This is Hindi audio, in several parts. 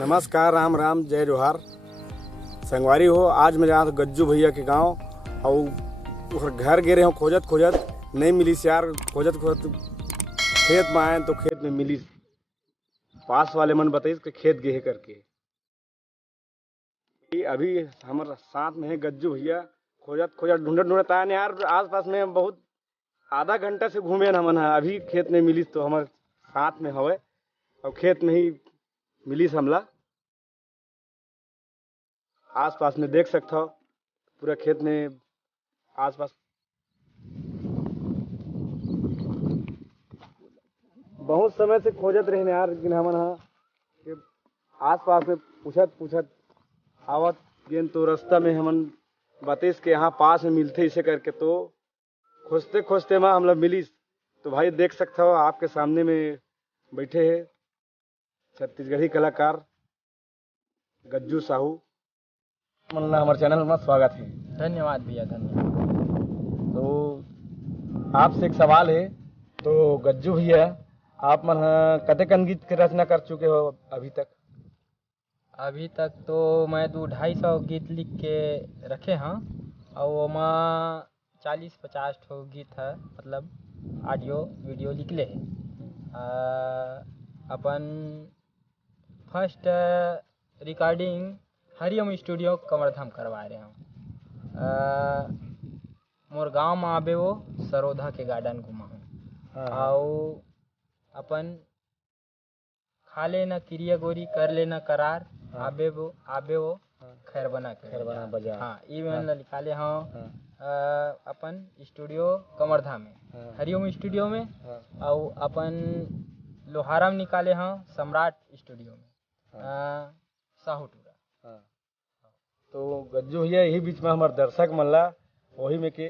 नमस्कार, राम राम, जय जोहार। संगवारी हो, आज मैं जा गज्जू भैया के गांव और घर गे रहे हो खोजत खोजत नहीं मिली यार। खोजत खोजत खेत में आए तो खेत में मिली। पास वाले मन बताइए कि खेत गे है करके। अभी हमारे साथ में है गज्जू भैया। खोजत खोजत ढूंढत ढूंढत आए यार। आस पास में बहुत आधा घंटा से घूमे न मन है। अभी खेत में मिली तो हमारे साथ में हवे और खेत में ही मिली हमला। आस पास में देख सकते हो पूरा खेत में आस पास बहुत समय से खोजत रहे यार। लेकिन हमन के आस पास में पूछत पूछत आवत गेन तो रास्ता में हमन बतेस के यहाँ पास में मिलते इसे करके तो खोजते खोजते में हम लोग मिली। तो भाई देख सकते हो आपके सामने में बैठे हैं छत्तीसगढ़ी कलाकार गज्जू साहू। मतलब हमारे चैनल में स्वागत है। धन्यवाद भैया, धन्यवाद। तो आपसे एक सवाल है। तो गज्जू भैया, आप मन कतेकन गीत के रचना कर चुके हो अभी तक? अभी तक तो मैं 200-250 गीत लिख के रखे हैं और ओमा 40-50 ठो गीत है, मतलब ऑडियो वीडियो लिखले है। अपन फर्स्ट रिकॉर्डिंग हरिओम स्टूडियो कमरधाम करवा रहे हैं। मोर गांव में आबे वो सरोधा के गार्डन घुमा हूँ और अपन खा लेना क्रिया गोरी कर लेना करार। आबे वो खैर बना बजा। हाँ, ये मैंने निकाले हाँ। अपन स्टूडियो कमरधा में हरिओम स्टूडियो में और अपन लोहारा में निकाले हाँ सम्राट स्टूडियो में साहू टूरा। तो गज्जू भैया, यही बीच में हमारे दर्शक मन ला वही में के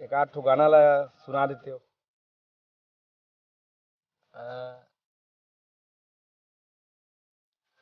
एक आध ठो गाना ला सुना देते हो।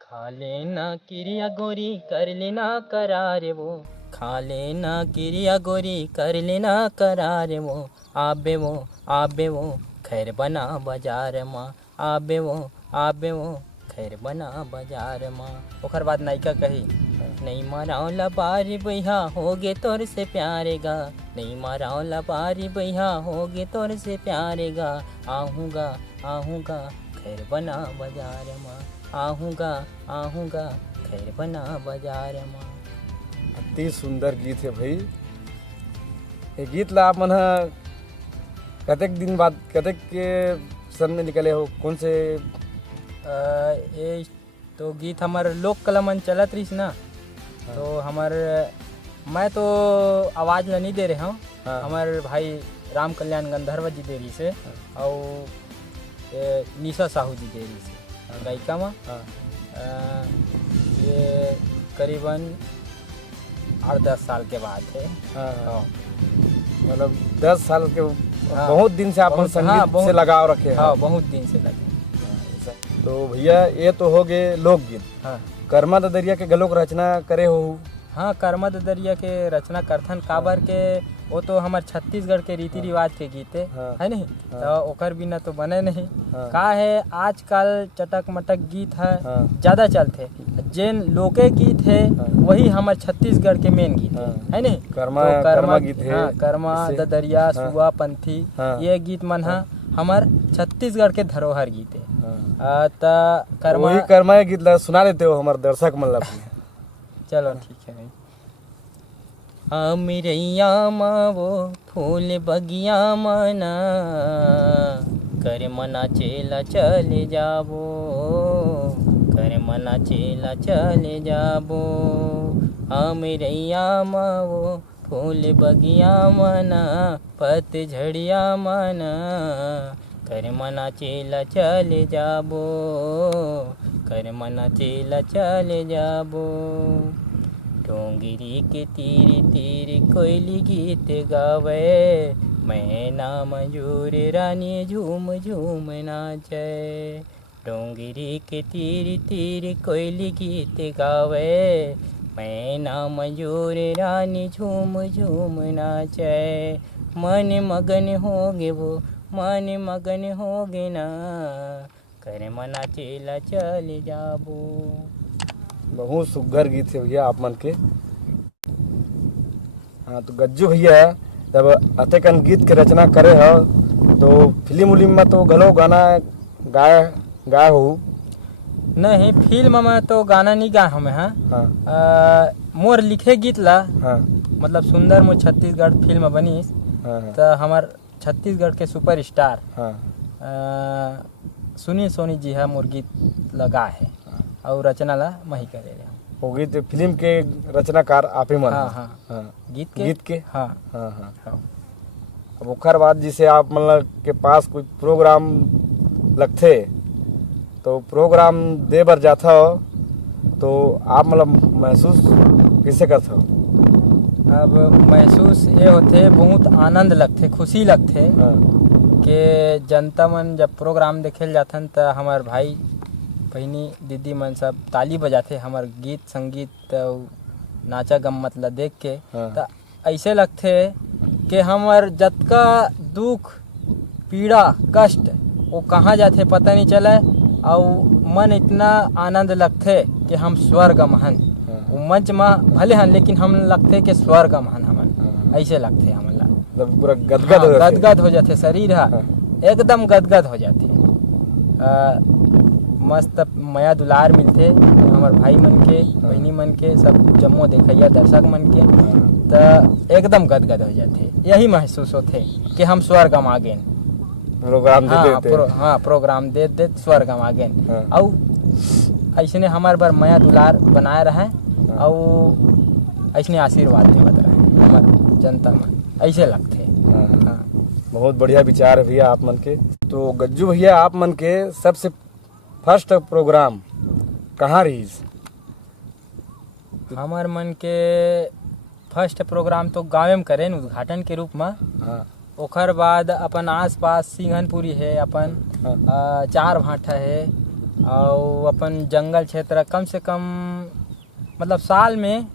खा लेना क्रिया गोरी कर लेना करार वो, खा लेना क्रिया गोरी कर लेना करार वो। आबे वो खैर बना बाजार माँ। आबे वो खैर बना बाजार माँ। ओकर बाद नायिका कही, नहीं माराओ लबारी भैया होगे तोर से प्यारेगा, नहीं माराओ लबारी भैया होगे तोर से प्यारेगा। आहूँगा खैर बना बाजार माँ, आहूँगा खैर बना बाजार माँ। अति सुंदर गीत है भाई। ये गीत ला आप मन कतेक दिन बाद कतेक के सन में निकले हो? कौन से? ये तो गीत हमारे लोक कला मन चलत रही ना। तो हमारे मैं तो आवाज़ ला नहीं दे रहे हूँ। हमारे भाई राम कल्याण गंधर्व जी दे रही से और निशा साहू जी दे रही से गायिका में। ये करीबन 8-10 साल के बाद है। मतलब 10 साल के बहुत दिन से आप संगीत से लगाव रखे हैं। हाँ, बहुत दिन से लगे। तो भैया, ये तो हो गए लोकगीत। हाँ, कर्मा ददरिया के गलोक रचना करे हो? हाँ, कर्मा ददरिया के रचना करथन काबर के वो तो हमार छत्तीसगढ़ के रीति रिवाज के गीत है नहीं। तो ओकर बिना तो बने नहीं। का है आजकल चटक मटक गीत है ज्यादा चलते। जेन लोके गीत है वही हमार छत्तीसगढ़ के मेन गीत है नहीं। कर्मा गीत है, कर्मा ददरिया सुआ पंथी ये गीत मन है हमार छत्तीसगढ़ के धरोहर गीत है। कर्मा गीत ला सुना देते हो हमारे दर्शक मन ला? चलो ठीक है भाई। अमिरैया माँ वो फूल बगिया मना, कर मना चेला चले जाबो, कर मना चेला चले जाबो। अमिरैया माँ वो फूल बगिया मना, पतझड़िया मना, कर मना चेला चले जाबो, कर मना चेला चले जाबो। डोंगरी के तीर तीर कोयली गीत गावे, मैना मयूर रानी झूम झूम नाचे। डोंगरी के तीर तीर कोयली गीत गावे, मैना मयूर रानी झूम झूम नाचे। मन मगन होगे वो, मन मगन होगे ना, कर मना चेला चल जाबो। बहुत सुघर गीत है भैया आप मन के। हाँ तो गज्जू भैया जब अतेकन गीत के रचना करे हो तो फिल्म उलिम में तो घलो गाना गाए हो? नहीं, फिल्म में तो गाना नहीं गा हमें। हाँ, हाँ। मोर लिखे गीत ला। हाँ। मतलब सुंदर मोर छत्तीसगढ़ फिल्म बनी। हाँ। तो हमार छत्तीसगढ़ के सुपर स्टार हाँ। सुनील सोनी जी है मोर गीत लगा है। हाँ। और रचना ला मही करे रहे वो गीत फिल्म के रचनाकार आप ही मन? हाँ, हाँ, हाँ। गीत के हाँ, हाँ, हाँ, हाँ। अब ओखर बाद जिसे आप मतलब के पास कोई प्रोग्राम लगथे तो प्रोग्राम दे बर जाता हो तो आप मतलब महसूस कैसे करते हो? अब महसूस ये होते, बहुत आनंद लगते, खुशी लगते। हाँ। कि जनता मन जब प्रोग्राम देखे जाथन तो हमार भाई बहनी दीदी मन सब ताली बजाते हमार गीत संगीत नाचा गम्मत ला देख के। हाँ। तो ऐसे लगते कि हमार जतका दुख पीड़ा कष्ट वो कहाँ जाते पता नहीं चले और मन इतना आनंद लगते कि हम स्वर्ग महन। वो मंच में भले हन लेकिन हम लगते कि स्वर्ग महन हमन। ऐसे लगते हमन ला पूरा गदगद गदगद हो जाते शरीर। एकदम गदगद हो जाते। मस्त माया दुलार मिलते हमार भाई मन के बहनी मन के सब जम्मो देखैया दर्शक मन के। तो एकदम गदगद हो जाते। यही महसूस होते कि हम स्वर्ग में आ गए। प्रोग्राम हाँ, प्रोग्राम दे स्वर्ग में आ गए। और ऐसने हमारे बार माया दुलार बनाए रहे और ऐसने आशीर्वाद देवत रहे हमारे जनता में। ऐसे लगते। हाँ। बहुत बढ़िया विचार है भैया आप मन के। तो गज्जू भैया आप मन के सबसे फर्स्ट प्रोग्राम कहाँ रही? हमार मन के फर्स्ट प्रोग्राम तो गाँव में करें उद्घाटन के रूप में। हाँ। ओखर बाद अपन आस पास सिंघनपुरी है, अपन चार भाटा है और अपन जंगल क्षेत्र कम से कम मतलब साल में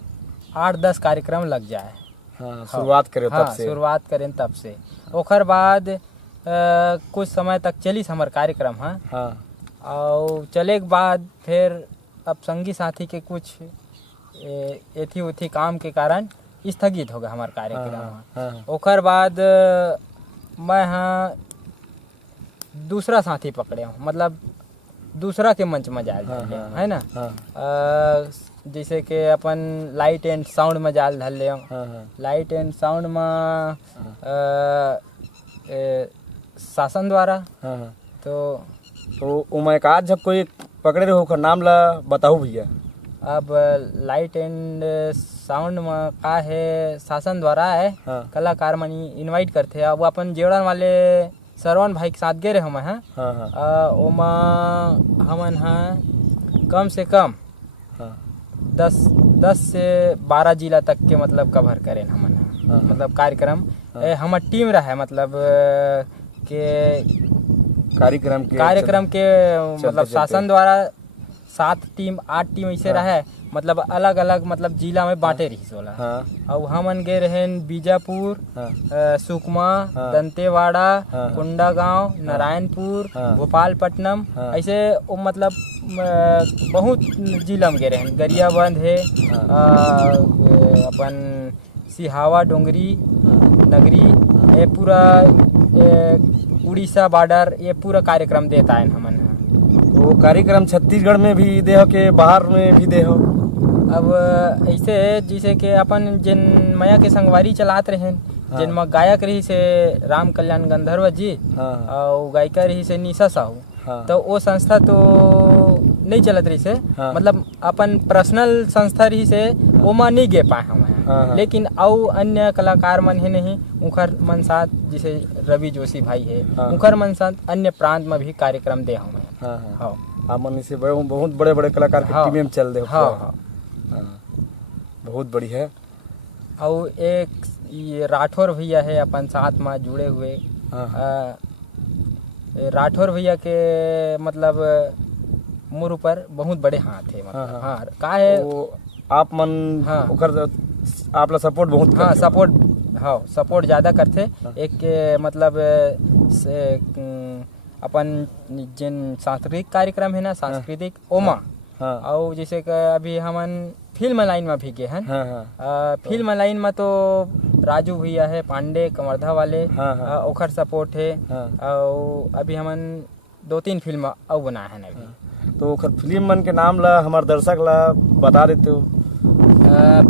8-10 कार्यक्रम लग जाए। हाँ, शुरुआत करें हाँ, तब से। शुरुआत करें तब से। ओखर बाद कुछ समय तक चली हमार कार्यक्रम। हाँ। हाँ। और चले के बाद फिर अब संगी साथी के कुछ एथी उथी काम के कारण स्थगित हो गया हमारा कार्यक्रम। हाँ। ओकर बाद मैं हाँ दूसरा साथी पकड़े हूँ, मतलब दूसरा के मंच में जाल धर ले है ना। जैसे कि अपन लाइट एंड साउंड में जाल धर ले। लाइट एंड साउंड में शासन द्वारा। तो मैं एक आज जब कोई पकड़े रहे हो नाम ला बताओ भैया। अब लाइट एंड साउंड में का है शासन द्वारा है। हाँ। कलाकार मनी इनवाइट करते हैं। अब अपन जेवड़न वाले सरवन भाई के साथ गए रहे हम। हाँ। ओमा हमन हाँ कम से कम 10 से 12 जिला तक के मतलब कवर करें हमन। मतलब कार्यक्रम हमार टीम रहा है, मतलब के कार्यक्रम के मतलब शासन द्वारा 7 टीम 8 टीम ऐसे रहा है, मतलब अलग अलग मतलब जिला में बांटे रही सोला। और हमन गए रहे बीजापुर, सुकमा, दंतेवाड़ा, कुंडागांव, नारायणपुर, भोपालपट्टनम, ऐसे मतलब बहुत जिला में गए रहे। गरियाबंद है, अपन सिहावा डोंगरी नगरी, ये पूरा उड़ीसा बॉर्डर, ये पूरा कार्यक्रम देता है हमन। वो कार्यक्रम छत्तीसगढ़ में भी दे हो के बाहर में भी दे हो? अब ऐसे जैसे कि अपन जिन माया के संगवारी चलात रहे, जिनमें गायक रही से राम कल्याण गंधर्व जी और गायिका रही से निशा साहू। तो वो संस्था तो नहीं चलत रही से, मतलब अपन पर्सनल संस्था रही से ओमा नहीं गे पाए हम। लेकिन और अन्य कलाकार मन है नहीं, उनकर मन साथ जैसे रवि जोशी भाई है, उनकर मन साथ अन्य प्रांत में भी कार्यक्रम दे हम। से बहुत बड़े बड़े कलाकार की टीम में चल दे। बहुत बढ़िया है। और एक ये राठौर भैया है अपन साथ में जुड़े हुए। राठौर भैया के मतलब मोर ऊपर बहुत बड़े हाथ है, मतलब हाँ का है आप मन आप ला सपोर्ट बहुत करते। सपोर्ट ज्यादा करते। एक मतलब अपन जिन सांस्कृतिक कार्यक्रम है ना, सांस्कृतिक ओमा हाँ। और जैसे कि अभी हमन फिल्म लाइन में भी गए हैं। हाँ हाँ फिल्म लाइन में तो राजू भैया है, पांडे कमरधा वाले, हाँ, हाँ। ओखर सपोर्ट है। हाँ। और अभी हमन 2-3 फिल्म और बनाए हैं अभी। तो ओकर फिल्म मन के नाम ला हमार दर्शक ला बता देते हो।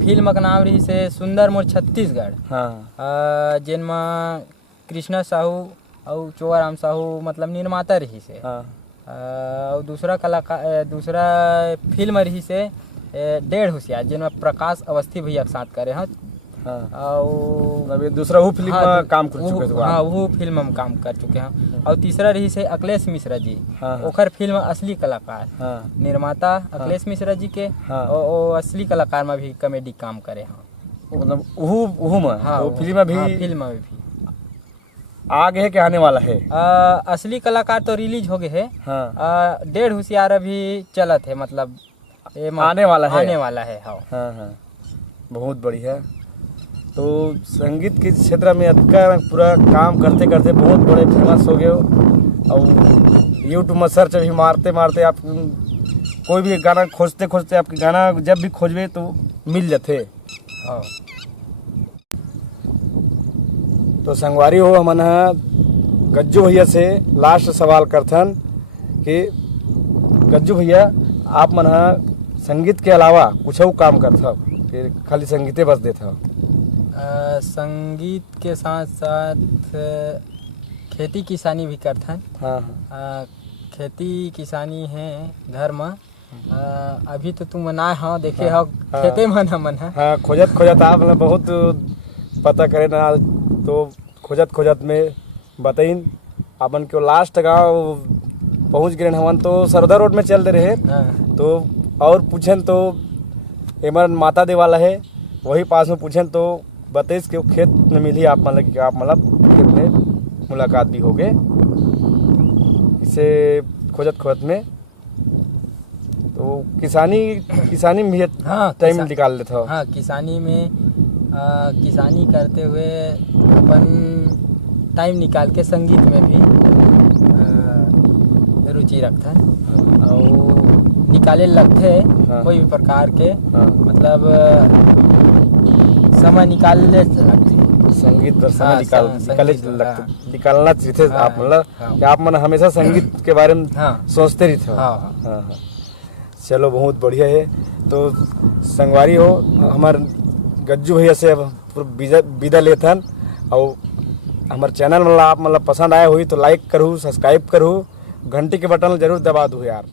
फिल्म का नाम रही से सुंदर मोर छत्तीसगढ़, हाँ जिनमा कृष्णा साहू और चोआराम साहू मतलब निर्माता रही से। हाँ और दूसरा कलाकार, दूसरा फिल्म रही से डेढ़ होशियार, जिनमें प्रकाश अवस्थी भैया के साथ करे हैं। हाँ। और अभी दूसरा वो फिल्म में काम कर चुके थे। हाँ, वो फिल्म में काम कर चुके हैं। और तीसरा रही से अखिलेश मिश्रा जी, हाँ। ओखर फिल्म असली कलाकार, हाँ। निर्माता अखिलेश मिश्रा जी के। हाँ। और असली कलाकार में भी कॉमेडी काम करे हैं। मतलब उहू में, हाँ, वो फिल्म में भी, हाँ, फिल्म में भी आगे है कि आने वाला है। असली कलाकार तो रिलीज हो गए है। हाँ। डेढ़ होशियार अभी चलत है, मतलब आने वाला है। आने वाला है। हाँ हाँ हाँ, बहुत बढ़िया। तो संगीत के क्षेत्र में अतका पूरा काम करते करते बहुत बड़े फेमस हो गए और यूट्यूब में सर्च भी मारते मारते आप कोई भी गाना खोजते खोजते आपके गाना जब भी खोजबे तो मिल जाते। हाँ। तो संगवारी हो, हमन गज्जू भैया से लास्ट सवाल करथन कि गज्जू भैया आप मन संगीत के अलावा कुछ काम करथव कि खाली संगीते बस देथव? संगीत के साथ साथ खेती किसानी भी करथन। हाँ। खेती किसानी है घर में। अभी तो तुम मना हो देखे हो खेते में मन है। हाँ, खोजत खोजत आप बहुत पता करे ना, तो खोजत खोजत में बताइन अपन के लास्ट गांव पहुंच गए हमन। तो सरदा रोड में चल दे रहे। हाँ। तो और पूछन तो एमर माता दे वाला है, वही पास में पूछन तो बताइस कि खेत में मिली आप मतलब कि आप मतलब खेत में मुलाकात भी हो गए इसे खोजत खोजत में। तो किसानी में भी हाँ, टाइम निकाल लेता हो। हाँ, किसानी में किसानी करते हुए अपन टाइम निकाल के संगीत में भी रुचि रखता है और निकाले लगते। हाँ। कोई भी प्रकार के हाँ। मतलब समय निकालने लगते। संगीत पर समय हाँ, निकालना चाहिए। हाँ, आप मतलब हाँ। कि आप मन हमेशा संगीत के बारे में हाँ। सोचते रहते हो। हाँ। हाँ हाँ। चलो बहुत बढ़िया है। तो संगवारी हो, हमार गज्जू भैया से अब विदा लेथन। और हमारे चैनल मतलब आप मतलब पसंद आया हुई तो लाइक करूँ, सब्सक्राइब करूँ, घंटी के बटन जरूर दबा दूँ यार।